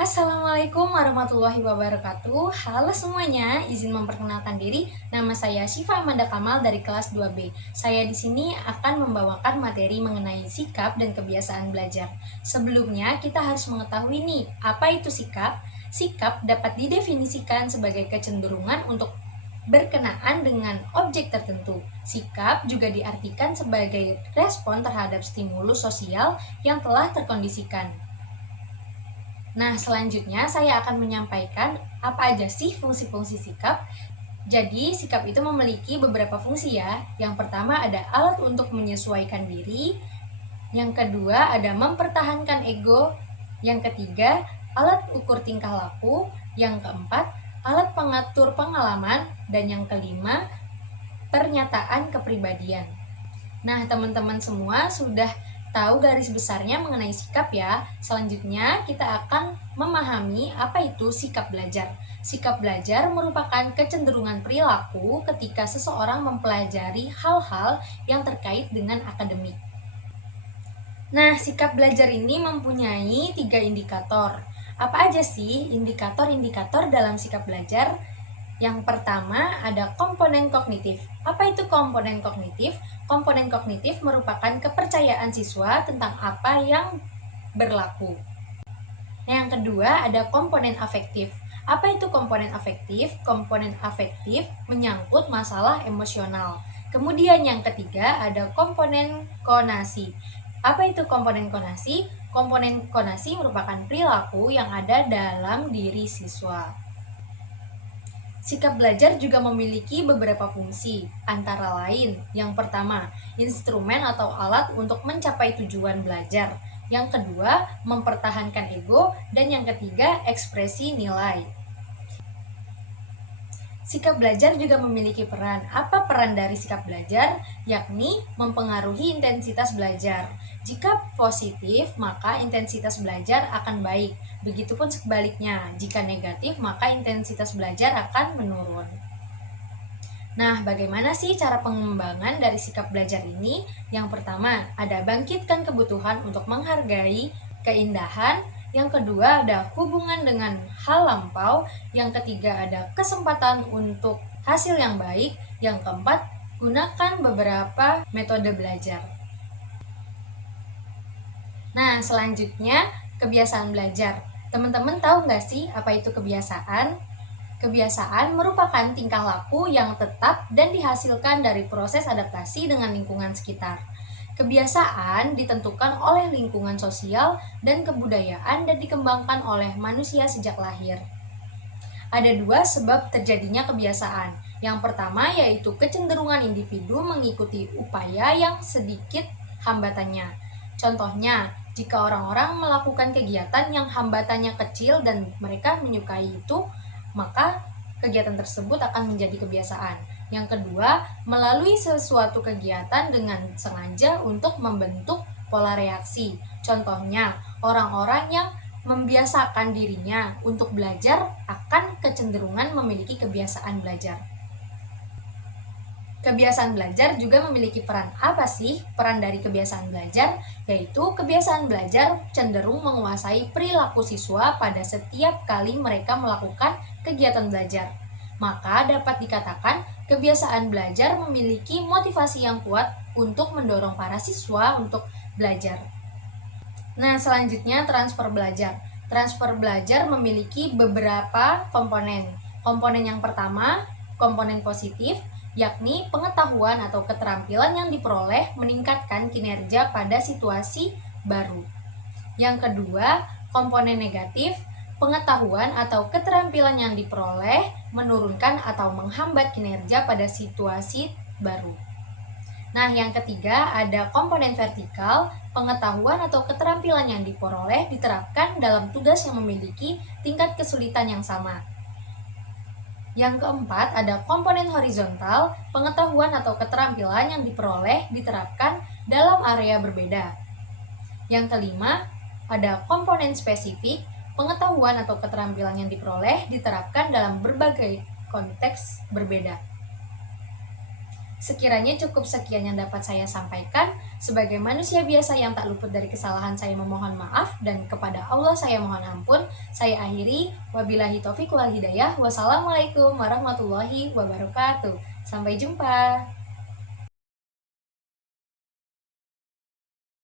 Assalamualaikum warahmatullahi wabarakatuh. Halo semuanya, izin memperkenalkan diri. Nama saya Syifa Amanda Kamal dari kelas 2B. Saya di sini akan membawakan materi mengenai sikap dan kebiasaan belajar. Sebelumnya, kita harus mengetahui nih, apa itu sikap? Sikap dapat didefinisikan sebagai kecenderungan untuk berkenaan dengan objek tertentu. Sikap juga diartikan sebagai respon terhadap stimulus sosial yang telah terkondisikan. Nah, selanjutnya saya akan menyampaikan apa aja sih fungsi-fungsi sikap. Jadi, sikap itu memiliki beberapa fungsi ya. Yang pertama ada alat untuk menyesuaikan diri. Yang kedua ada mempertahankan ego. Yang ketiga, alat ukur tingkah laku. Yang keempat, alat pengatur pengalaman. Dan yang kelima, pernyataan kepribadian. Nah, teman-teman semua sudah tahu garis besarnya mengenai sikap ya. Selanjutnya kita akan memahami apa itu sikap belajar. Sikap belajar merupakan kecenderungan perilaku ketika seseorang mempelajari hal-hal yang terkait dengan akademik. Nah, sikap belajar ini mempunyai 3 indikator. Apa aja sih indikator-indikator dalam sikap belajar? Yang pertama ada komponen kognitif. Apa itu komponen kognitif? Komponen kognitif merupakan kepercayaan siswa tentang apa yang berlaku. Yang kedua ada komponen afektif. Apa itu komponen afektif? Komponen afektif menyangkut masalah emosional. Kemudian yang ketiga ada komponen konasi. Apa itu komponen konasi? Komponen konasi merupakan perilaku yang ada dalam diri siswa. Sikap belajar juga memiliki beberapa fungsi, antara lain, yang pertama, instrumen atau alat untuk mencapai tujuan belajar. Yang kedua, mempertahankan ego, dan yang ketiga, ekspresi nilai. Sikap belajar juga memiliki peran. Apa peran dari sikap belajar? Yakni mempengaruhi intensitas belajar. Jika positif, maka intensitas belajar akan baik. Begitupun sebaliknya, jika negatif, maka intensitas belajar akan menurun. Nah, bagaimana sih cara pengembangan dari sikap belajar ini? Yang pertama, ada bangkitkan kebutuhan untuk menghargai keindahan. Yang kedua, ada hubungan dengan hal lampau. Yang ketiga, ada kesempatan untuk hasil yang baik. Yang keempat, gunakan beberapa metode belajar. Nah, selanjutnya, kebiasaan belajar. Teman-teman tahu nggak sih apa itu kebiasaan? Kebiasaan merupakan tingkah laku yang tetap dan dihasilkan dari proses adaptasi dengan lingkungan sekitar. Kebiasaan ditentukan oleh lingkungan sosial dan kebudayaan dan dikembangkan oleh manusia sejak lahir. Ada 2 sebab terjadinya kebiasaan. Yang pertama yaitu kecenderungan individu mengikuti upaya yang sedikit hambatannya. Contohnya, jika orang-orang melakukan kegiatan yang hambatannya kecil dan mereka menyukai itu, maka kegiatan tersebut akan menjadi kebiasaan. Yang kedua, melalui sesuatu kegiatan dengan sengaja untuk membentuk pola reaksi. Contohnya, orang-orang yang membiasakan dirinya untuk belajar akan kecenderungan memiliki kebiasaan belajar. Kebiasaan belajar juga memiliki peran. Apa sih peran dari kebiasaan belajar? Yaitu kebiasaan belajar cenderung menguasai perilaku siswa pada setiap kali mereka melakukan kegiatan belajar. Maka dapat dikatakan kebiasaan belajar memiliki motivasi yang kuat untuk mendorong para siswa untuk belajar. Nah, selanjutnya transfer belajar. Transfer belajar memiliki beberapa komponen. Komponen yang pertama, komponen positif, yakni pengetahuan atau keterampilan yang diperoleh meningkatkan kinerja pada situasi baru. Yang kedua, komponen negatif, pengetahuan atau keterampilan yang diperoleh menurunkan atau menghambat kinerja pada situasi baru. Nah, yang ketiga ada komponen vertikal, pengetahuan atau keterampilan yang diperoleh diterapkan dalam tugas yang memiliki tingkat kesulitan yang sama. Yang keempat, ada komponen horizontal, pengetahuan atau keterampilan yang diperoleh diterapkan dalam area berbeda. Yang kelima, ada komponen spesifik, pengetahuan atau keterampilan yang diperoleh diterapkan dalam berbagai konteks berbeda. Sekiranya cukup sekian yang dapat saya sampaikan. Sebagai manusia biasa yang tak luput dari kesalahan, saya memohon maaf, dan kepada Allah saya mohon ampun. Saya akhiri, wabillahi taufiq wal hidayah. Wassalamualaikum warahmatullahi wabarakatuh. Sampai jumpa.